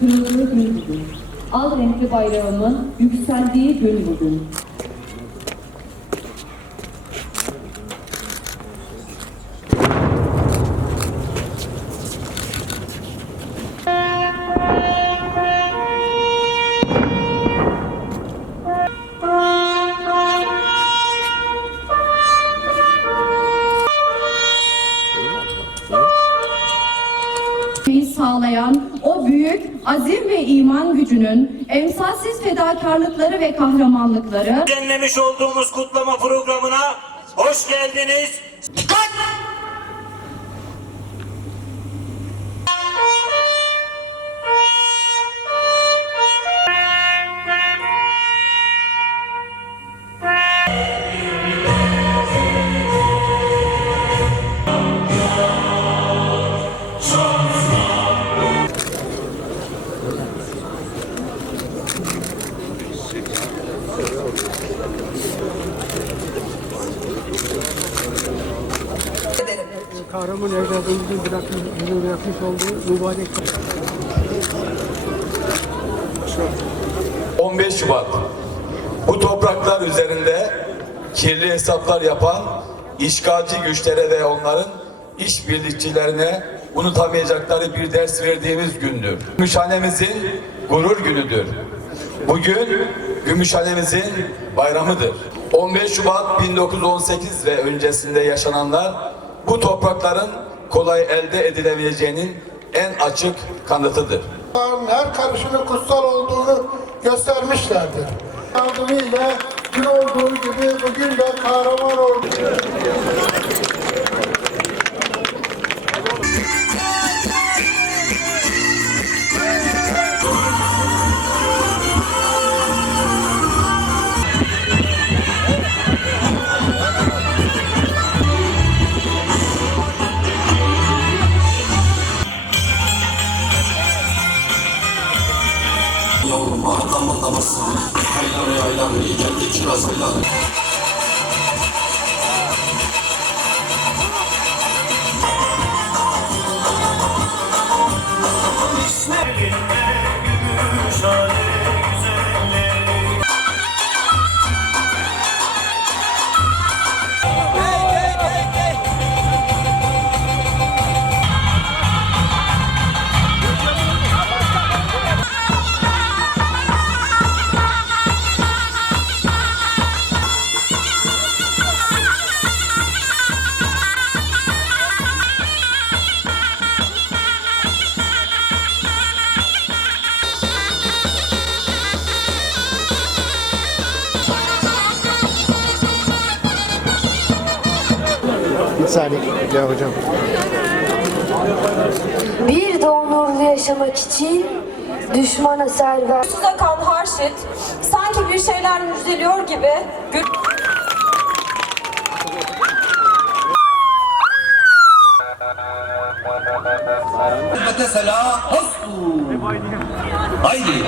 kırıldığı gün bugün. Al renkli bayrağımın yükseldiği gün bugün. Sağlayan o büyük azim ve iman gücünün emsalsiz fedakarlıkları ve kahramanlıkları düzenlemiş olduğumuz kutlama programına hoş geldiniz. Kahraman evladımızın bırakmış, bize bırakmış olduğu mübarek 15 Şubat bu topraklar üzerinde kirli hesaplar yapan işgalci güçlere ve onların işbirlikçilerine unutamayacakları bir ders verdiğimiz gündür. Gümüşhanemizin gurur günüdür. Bugün Gümüşhanemizin bayramıdır. 15 Şubat 1918 ve öncesinde yaşananlar bu toprakların kolay elde edilebileceğinin en açık kanıtıdır. Her karışının kutsal olduğunu göstermişlerdir. Yardımıyla dün olduğu gibi bugün de kahraman I love you, I love you, 이젠 뒤치러 설러 bir saniye ya hocam. Bir de onurlu yaşamak için düşmana server. Sus akan Harşit sanki bir şeyler müjdeliyor gibi selam. Haydi.